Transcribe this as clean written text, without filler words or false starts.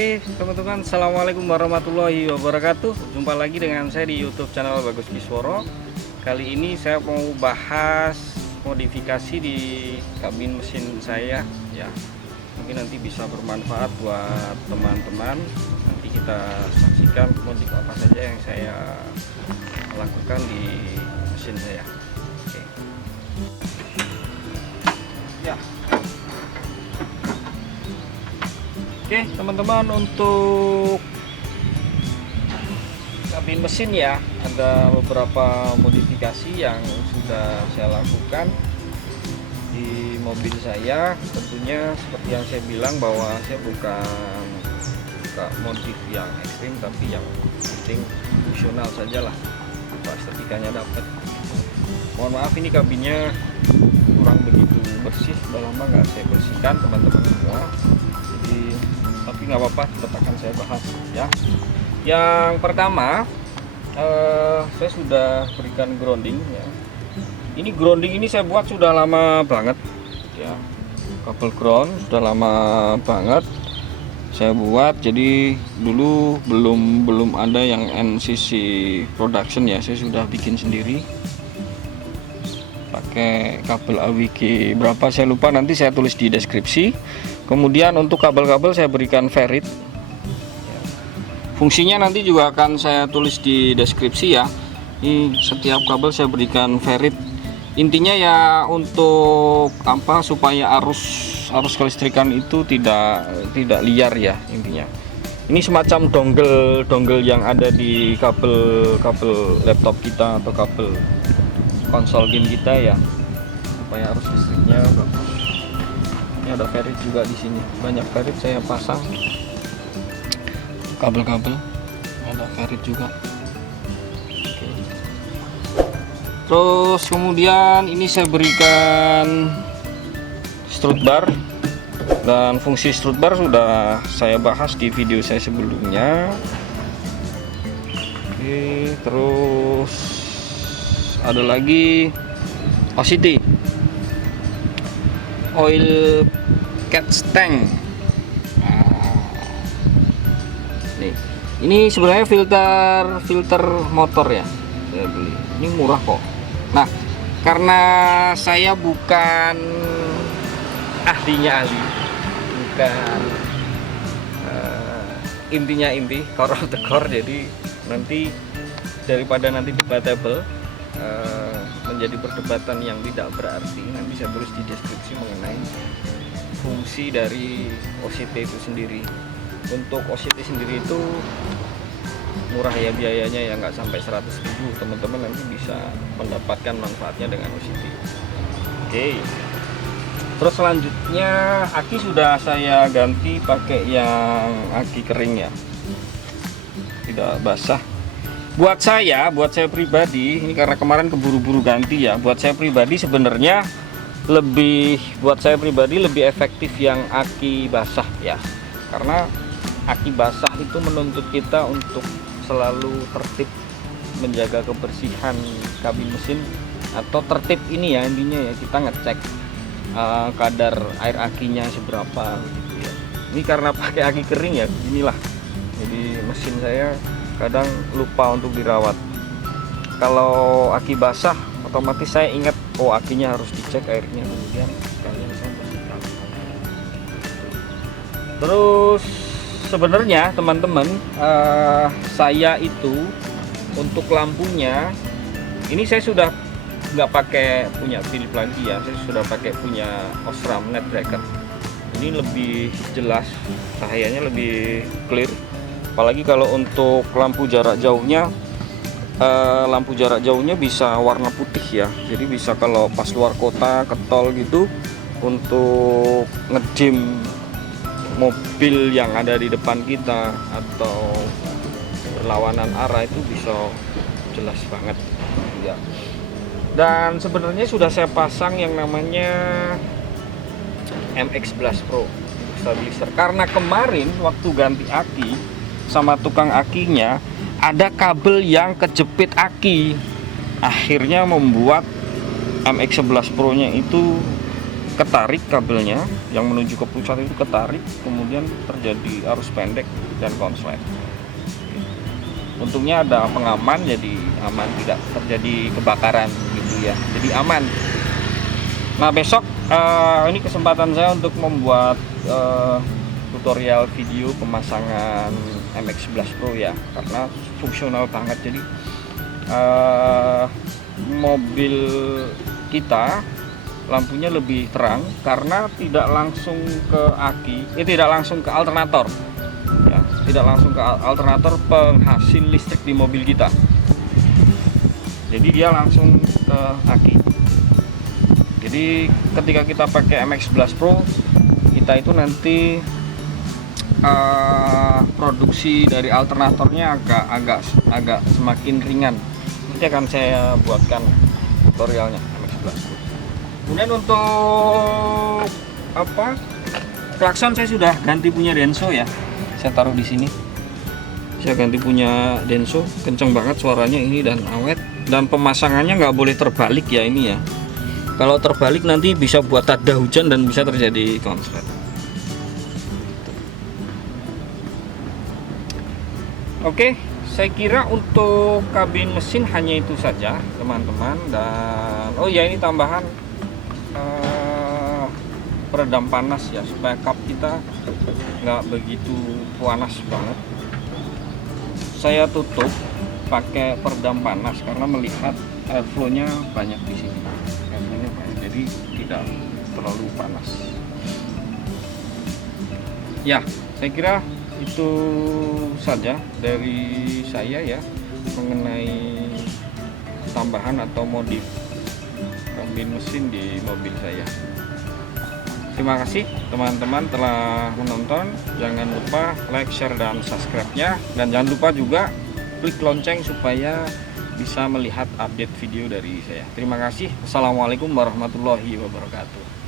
Oke teman-teman, assalamualaikum warahmatullahi wabarakatuh. Jumpa lagi dengan saya di YouTube channel Bagus Kisworo. Kali ini saya mau bahas modifikasi di kabin mesin saya ya. Mungkin nanti bisa bermanfaat buat teman-teman. Nanti kita saksikan modif apa saja yang saya lakukan di mesin saya. Oke. Ya. Oke teman-teman, untuk kabin mesin ya, ada beberapa modifikasi yang sudah saya lakukan di mobil saya. Tentunya seperti yang saya bilang bahwa saya bukan modif yang ekstrim, tapi yang penting fungsional sajalah, estetikanya dapat. Mohon maaf ini kabinnya kurang begitu bersih, udah lama nggak saya bersihkan teman-teman semua. Jadi tapi nggak apa-apa, tetap akan saya bahas ya. Yang pertama, saya sudah berikan grounding ya. Ini grounding ini saya buat sudah lama banget ya, kabel ground sudah lama banget saya buat. Jadi dulu belum ada yang NCC production ya, saya sudah bikin sendiri pakai kabel AWG berapa saya lupa, nanti saya tulis di deskripsi. Kemudian untuk kabel-kabel saya berikan ferrit. Fungsinya nanti juga akan saya tulis di deskripsi ya. Ini setiap kabel saya berikan ferrit. Intinya ya untuk apa, supaya arus kelistrikan itu tidak liar ya intinya. Ini semacam dongle yang ada di kabel laptop kita atau kabel konsol game kita ya, supaya arus listriknya bagus. Ini ada ferrit juga di sini, banyak ferrit saya pasang. Kabel-kabel ada ferrit juga. Oke. Terus kemudian ini saya berikan strut bar, dan fungsi strut bar sudah saya bahas di video saya sebelumnya. Oke, terus ada lagi OCT, oil catch tank. Nih, ini sebenarnya filter motor ya, saya beli. Ini murah kok. Nah, karena saya bukan ahlinya ahli, bukan intinya inti, core of the core, jadi nanti daripada nanti debatable, menjadi perdebatan yang tidak berarti, nanti saya tulis di deskripsi mengenai fungsi dari OCT itu sendiri. Untuk OCT sendiri itu murah ya biayanya ya, nggak sampai 100.000. Teman-teman nanti bisa mendapatkan manfaatnya dengan OCT. Oke. Terus selanjutnya aki sudah saya ganti pakai yang aki kering ya, tidak basah. Buat saya pribadi, ini karena kemarin keburu-buru ganti ya, buat saya pribadi sebenarnya lebih efektif yang aki basah ya, karena aki basah itu menuntut kita untuk selalu tertib menjaga kebersihan kabin mesin, atau tertib ini ya intinya ya, kita ngecek kadar air akinya seberapa gitu ya. Ini karena pakai aki kering ya, inilah, jadi mesin saya kadang lupa untuk dirawat. Kalau aki basah otomatis saya ingat, oh akinya harus dicek airnya, kemudian kalian saya bersihkan. Terus sebenarnya teman-teman, saya itu untuk lampunya ini saya sudah nggak pakai punya Philips lagi ya, saya sudah pakai punya Osram Netbreaker. Ini lebih jelas, cahayanya lebih clear. Apalagi kalau untuk lampu jarak jauhnya, bisa warna putih ya. Jadi bisa kalau pas luar kota ke tol gitu, untuk ngedim mobil yang ada di depan kita atau berlawanan arah, itu bisa jelas banget ya. Dan sebenarnya sudah saya pasang yang namanya MX11 Pro untuk stabilizer, karena kemarin waktu ganti aki sama tukang akinya ada kabel yang kejepit aki, akhirnya membuat MX11 Pro nya itu ketarik kabelnya yang menuju ke pusat itu ketarik, kemudian terjadi arus pendek dan konslet. Untungnya ada pengaman, jadi aman, tidak terjadi kebakaran gitu ya, jadi aman. Nah besok ini kesempatan saya untuk membuat tutorial video pemasangan MX11 Pro ya, karena fungsional banget. Jadi mobil kita lampunya lebih terang karena tidak langsung ke aki, tidak langsung ke alternator ya, tidak langsung ke alternator penghasil listrik di mobil kita, jadi dia langsung ke aki. Jadi ketika kita pakai MX11 Pro, kita itu nanti produksi dari alternatornya agak semakin ringan. Nanti akan saya buatkan tutorialnya MX11 Pro. Kemudian untuk klakson saya sudah ganti punya Denso ya. Saya taruh di sini. Saya ganti punya Denso, kenceng banget suaranya ini dan awet. Dan pemasangannya nggak boleh terbalik ya ini ya. Kalau terbalik nanti bisa buat tanda hujan dan bisa terjadi konslet. Oke, saya kira untuk kabin mesin hanya itu saja teman-teman. Dan oh ya, ini tambahan peredam panas ya, supaya kap kita nggak begitu panas banget. Saya tutup pakai peredam panas karena melihat airflow-nya banyak di sini. Jadi tidak terlalu panas ya. Saya kira itu saja dari saya ya mengenai tambahan atau modif kabin mesin di mobil saya. Terima kasih teman-teman telah menonton. Jangan lupa like, share, dan subscribe-nya, dan jangan lupa juga klik lonceng supaya bisa melihat update video dari saya. Terima kasih. Assalamualaikum warahmatullahi wabarakatuh.